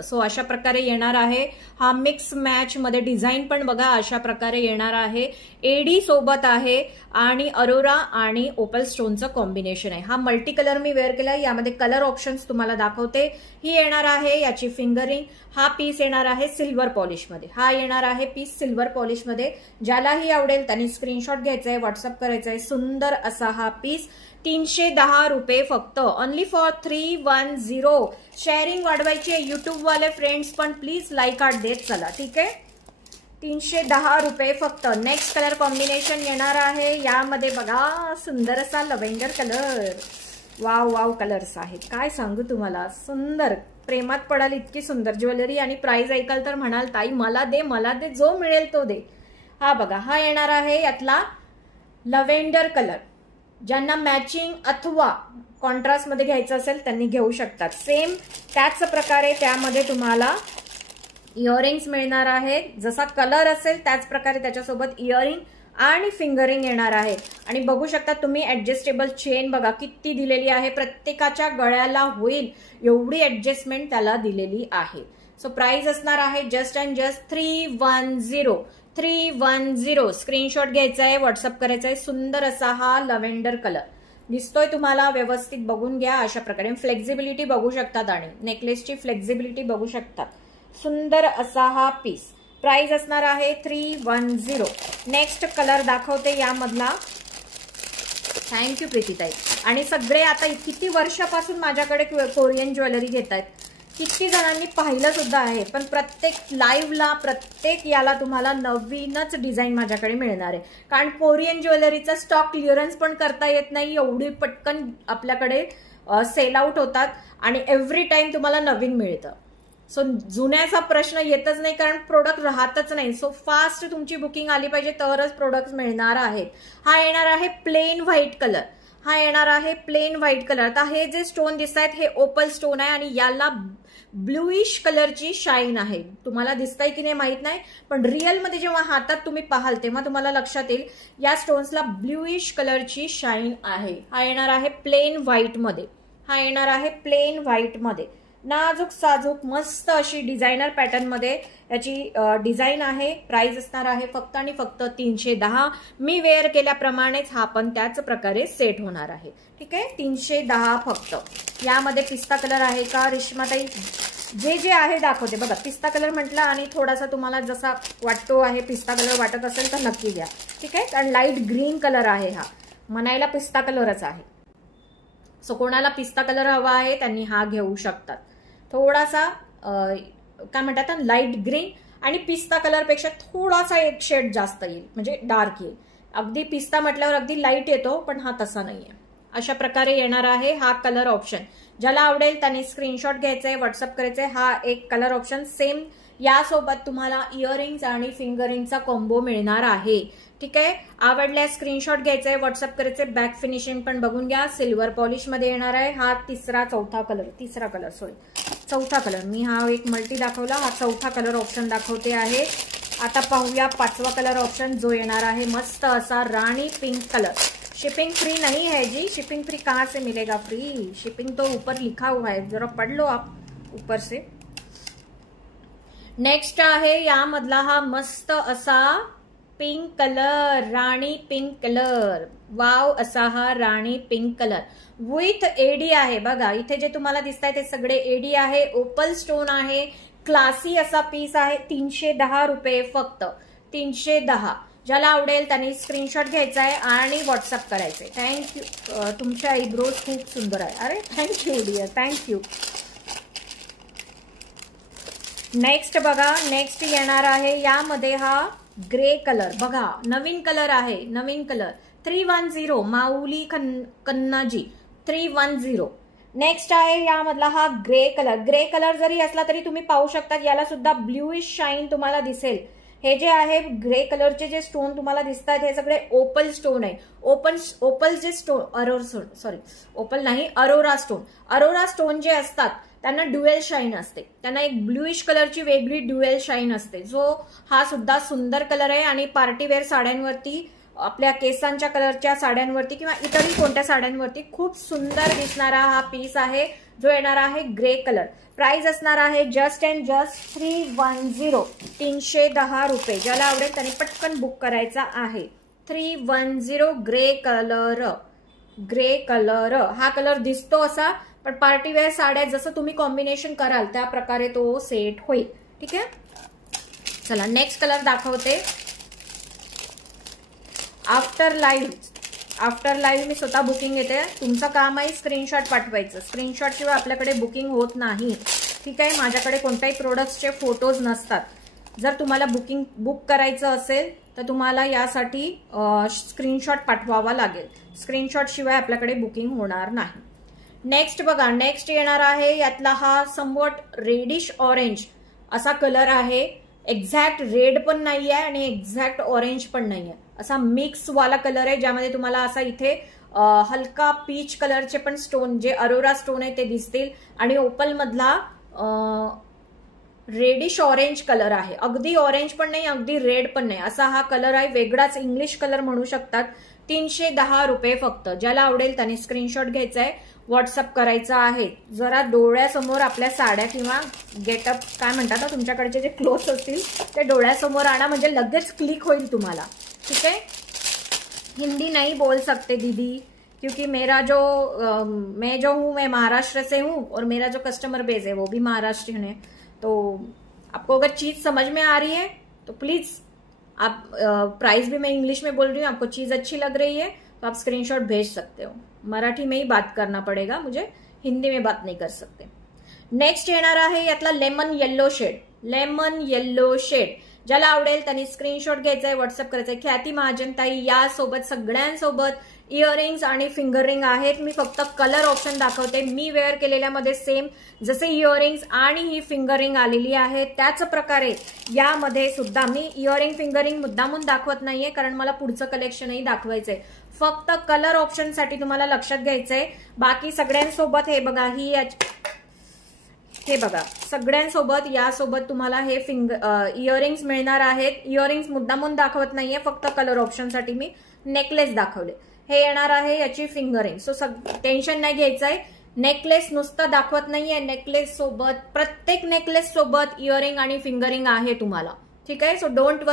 So अशा प्रकारे येणार आहे हा मिक्स मॅच मध्ये डिझाईन पण बघा अशा प्रकारे येणार आहे. एडी सोबत आहे आणि अरोरा आणि ओपल स्टोनचं कॉम्बिनेशन आहे. हा मल्टी कलर मी वेअर केलाय. यामध्ये कलर ऑप्शन्स तुम्हाला दाखवते. ही येणार आहे याची फिंगरिंग. हा पीस येणार आहे सिल्वर पॉलिश मध्ये. हा येणार आहे पीस सिल्वर पॉलिश मध्ये. ज्यालाही आवडेल त्यांनी स्क्रीनशॉट घ्यायचा आहे, व्हॉट्सअप करायचा आहे. सुंदर असा हा पीस 310 रुपये फक्त. Only for 310. शेअरिंग वाढवायची आहे. युट्यूब वाले फ्रेंड्स पण प्लीज लाईक आर्ट देत चला. ठीक आहे. 310 रुपये फक्त. नेक्स्ट कलर कॉम्बिनेशन येणार आहे. यामध्ये बघा सुंदर असा lavender colour. Wow wow colours आहेत. काय सांगू तुम्हाला. सुंदर. प्रेमात पडाल इतकी सुंदर ज्वेलरी. आणि प्राइस ऐकाल तर म्हणाल ताई मला दे मला दे, जो मिळेल तो दे. हा बघा हा येणार आहे यातला लव्हेंडर कलर. ज्यांना मॅचिंग अथवा कॉन्ट्रास्ट मध्ये घ्यायचं असेल त्यांनी घेऊ शकतात. सेम त्याच प्रकारे त्यामध्ये तुम्हाला इयरिंग्स मिळणार आहेत. जसा कलर असेल त्याच प्रकारे त्याच्यासोबत इयरिंग आणि फिंगरिंग येणार आहे. आणि बघू शकता तुम्ही ऍडजस्टेबल चेन बघा किती दिलेली आहे. प्रत्येकाच्या गळ्याला होईल एवढी ऍडजस्टमेंट त्याला दिलेली आहे. सो प्राइस असणार आहे जस्ट अँड जस्ट 310. 310. स्क्रीनशॉट घ्यायचा आहे, व्हॉट्सअप करायचा आहे. सुंदर असा हा लव्हेंडर कलर दिसतोय तुम्हाला. व्यवस्थित बघून घ्या. अशा प्रकारे फ्लेक्झिबिलिटी बघू शकतात आणि नेकलेसची फ्लेक्झिबिलिटी बघू शकतात. सुंदर असा हा पीस. प्राइस असणार आहे 310. नेक्स्ट कलर दाखवते यामधला. थँक्यू प्रीतीताई. आणि सगळे आता किती वर्षापासून माझ्याकडे कोरियन ज्वेलरी घेत आहेत. किती जणांनी पाहिलं सुद्धा आहे. पण प्रत्येक लाईव्हला प्रत्येक याला तुम्हाला नवीनच डिझाईन माझ्याकडे मिळणार आहे. कारण कोरियन ज्वेलरीचा स्टॉक क्लिअरन्स पण करता येत नाही. एवढी पटकन आपल्याकडे सेल आउट होतात आणि एव्हरी टाइम तुम्हाला नवीन मिळतं. सो जुन्याचा प्रश्न येतच नाही कारण प्रोडक्ट राहतच नाही. सो फास्ट तुमची बुकिंग आली पाहिजे तरच प्रोडक्ट मिळणार आहेत. हा येणार आहे प्लेन व्हाईट कलर. हा येणार आहे प्लेन व्हाईट कलर. आता हे जे स्टोन दिसत आहेत हे ओपल स्टोन आहे आणि याला ब्लूइश कलरची शाईन आहे. तुम्हाला दिसतंय की नाही माहित नाही, पण रिअल मध्ये जेव्हा हातात तुम्ही पाहाल तेव्हा तुम्हाला लक्षात येईल या स्टोन्सला ब्लूइश कलरची शाईन आहे. हा येणार आहे प्लेन व्हाईट मध्ये. हा येणार आहे प्लेन व्हाईट मध्ये. नाजूक साजूक मस्त अशी डिझायनर पॅटर्न मध्ये याची डिझाईन आहे. प्राइस असणार आहे फक्त आणि फक्त 310. मी वेअर केल्याप्रमाणेच हा पण त्याच प्रकारे सेट होणार आहे. ठीक आहे. 310 फक्त. यामध्ये पिस्ता कलर आहे का रेश्माताई? जे जे आहे दाखवते बघा. पिस्ता कलर म्हटला आणि थोडासा तुम्हाला जसा वाटतो आहे पिस्ता कलर वाटत असेल तर नक्की घ्या. ठीक आहे. कारण लाईट ग्रीन कलर आहे. हा म्हणायला पिस्ता कलरच आहे. सो कोणाला पिस्ता कलर हवा आहे त्यांनी हा घेऊ शकतात. थोडासा काय म्हणतात लाईट ग्रीन आणि पिस्ता कलर पेक्षा थोडासा एक शेड जास्त येईल म्हणजे डार्क येईल. अगदी पिस्ता म्हटल्यावर अगदी लाईट येतो पण हा तसा नाहीये. अशा प्रकारे येणार आहे हा कलर ऑप्शन. ज्याला आवडेल त्यांनी स्क्रीनशॉट घ्यायचंय, व्हॉट्सअप करायचंय. हा एक कलर ऑप्शन. सेम यासोबत तुम्हाला इयरिंग्स आणि फिंगरिंगचा कॉम्बो मिळणार आहे. ठीक आहे. आवडल्यास स्क्रीनशॉट घ्यायचंय, व्हॉट्सअप करायचंय. बॅक फिनिशिंग पण बघून घ्या. सिल्वर पॉलिश मध्ये येणार आहे. हा चौथा कलर. मी हा एक मल्टी दाखवला. हा चौथा कलर ऑप्शन दाखवते आहे. आता पाहूया 5वा कलर ऑप्शन जो येणार आहे मस्त असा राणी पिंक कलर. शिपिंग फ्री नहीं है जी. शिपिंग फ्री कहाँ से मिलेगा फ्री. शिपिंग तो ऊपर लिखा हुआ है, जरा पढ़ लो आप ऊपर से. नेक्स्ट आहे यामधला हा मस्त असा पिंक कलर. राणी पिंक कलर. वाव असा हा राणी पिंक कलर विथ एडी आहे. बघा इथे जे तुम्हाला दिसत आहे ते सगळे एडी आहे. ओपल स्टोन आहे. क्लासी असा पीस आहे. 310 रुपये फक्त. 310. ज्याला आवडेल त्यांनी स्क्रीनशॉट घ्यायचा आहे आणि व्हॉट्सअप करायचंय. थँक्यू. तुमच्या आयब्रोज खूप सुंदर आहे. अरे थँक्यू डिअर, थँक्यू. नेक्स्ट बघा. नेक्स्ट येणार आहे यामध्ये हा ग्रे कलर. बघा नवीन कलर आहे. नवीन कलर 310. माऊली कन्नाजी 310. नेक्स्ट आहे यामधला हा ग्रे कलर. ग्रे कलर जरी असला तरी तुम्ही पाहू शकता याला सुद्धा ब्ल्यूइश शाईन तुम्हाला दिसेल. हे जे आहे ग्रे कलरचे जे स्टोन तुम्हाला दिसतात हे सगळे ओपल स्टोन आहे. ओपल जे स्टोन ओपल नाही अरोरा स्टोन. अरोरा स्टोन जे असतात त्यांना ड्युएल शाईन असते. त्यांना एक ब्लूइश कलरची वेगळी ड्युएल शाईन असते. जो हा सुद्धा सुंदर कलर आहे आणि पार्टीवेअर साड्यांवरती, आपल्या केसांच्या कलरच्या साड्यांवरती किंवा इतरही कोणत्या साड्यांवरती खूप सुंदर दिसणारा हा पीस आहे. जो येणार आहे ग्रे कलर. प्राइस असणार आहे जस्ट अँड जस्ट 310, 310 रुपये. ज्याला आवडेल त्याने पटकन बुक करायचा आहे. 310 ग्रे कलर. ग्रे कलर हा कलर दिसतो असा, पण पार्टीवेअर साड्या जसं तुम्ही कॉम्बिनेशन कराल त्या प्रकारे तो सेट होईल. ठीक आहे. चला नेक्स्ट कलर दाखवते. आफ्टर लाईव्ह मी स्वतः बुकिंग घेते. तुमचं काम आहे स्क्रीनशॉट पाठवायचं. स्क्रीनशॉट शिवाय आपल्याकडे बुकिंग होत नाही. ठीक आहे. माझ्याकडे कोणत्याही प्रोडक्ट्सचे फोटोज नसतात. जर तुम्हाला बुक करायचं असेल तर तुम्हाला यासाठी स्क्रीनशॉट पाठवावा लागेल. स्क्रीनशॉट शिवाय आपल्याकडे बुकिंग होणार नाही. नेक्स्ट बघा, नेक्स्ट येणार आहे यातला हा समवट रेडिश ऑरेंज असा कलर आहे. एक्झॅक्ट रेड पण नाहीये आणि एक्झॅक्ट ऑरेंज पण नाहीये, असा मिक्स वाला कलर आहे, ज्यामध्ये तुम्हाला असा इथे हलका पीच कलरचे पण स्टोन, जे अरोरा स्टोन आहे ते दिसतील, आणि ओपल मधला रेडिश ऑरेंज कलर आहे. अगदी ऑरेंज पण नाही, अगदी रेड पण नाही, असा हा कलर आहे. वेगळाच इंग्लिश कलर म्हणू शकतात. 310 रुपये फक्त. ज्याला आवडेल त्याने स्क्रीनशॉट घ्यायचा आहे, व्हॉट्सअप करायचा आहे. जरा डोळ्यासमोर आपल्या साड्या किंवा गेटअप काय म्हणतात ना, तुमच्याकडचे जे क्लोथ्स असतील ते डोळ्यासमोर आणा, म्हणजे लगेच क्लिक होईल तुम्हाला. ठीक है. हिंदी नहीं बोल सकते दीदी, क्योंकि मैं जो हूँ मैं महाराष्ट्र से हूँ और मेरा जो कस्टमर बेस है वो भी महाराष्ट्रियन है. तो आपको अगर चीज समझ में आ रही है तो प्लीज आप, प्राइस भी मैं इंग्लिश में बोल रही हूँ, आपको चीज अच्छी लग रही है तो आप स्क्रीनशॉट भेज सकते हो. मराठी में ही बात करना पड़ेगा मुझे, हिंदी में बात नहीं कर सकते. नेक्स्ट येणार आहे यातला lemon yellow shade. Lemon yellow shade ज्याला आवडेल त्यांनी स्क्रीनशॉट घ्यायचाय, व्हॉट्सअप करायचंय. ख्याती महाजनताई यासोबत सगळ्यांसोबत इयरिंग्स आणि फिंगर रिंग आहेत. मी फक्त कलर ऑप्शन दाखवते. मी वेअर केलेल्यामध्ये सेम जसे इयरिंग्स आणि ही फिंगर रिंग आलेली आहे त्याच प्रकारे यामध्ये सुद्धा मी इयरिंग फिंगर रिंग मुद्दामून दाखवत नाहीये, कारण मला पुढचं कलेक्शनही दाखवायचंय. फक्त कलर ऑप्शनसाठी तुम्हाला लक्षात घ्यायचंय. बाकी सगळ्यांसोबत हे बघा, हे बघा सगळ्यांसोबत यासोबत तुम्हाला हे इयरिंग्स मिळणार आहेत. इयरिंग्स मुद्दामून दाखवत नाहीये, फक्त कलर ऑप्शनसाठी मी नेकलेस दाखवले. हे येणार आहे याची फिंगरिंग. सो टेन्शन नाही घ्यायचंय. नेकलेस नुसतं दाखवत नाहीये, नेकलेस सोबत प्रत्येक नेकलेस सोबत इयरिंग आणि फिंगरिंग आहे तुम्हाला. ठीक आहे. So don't worry.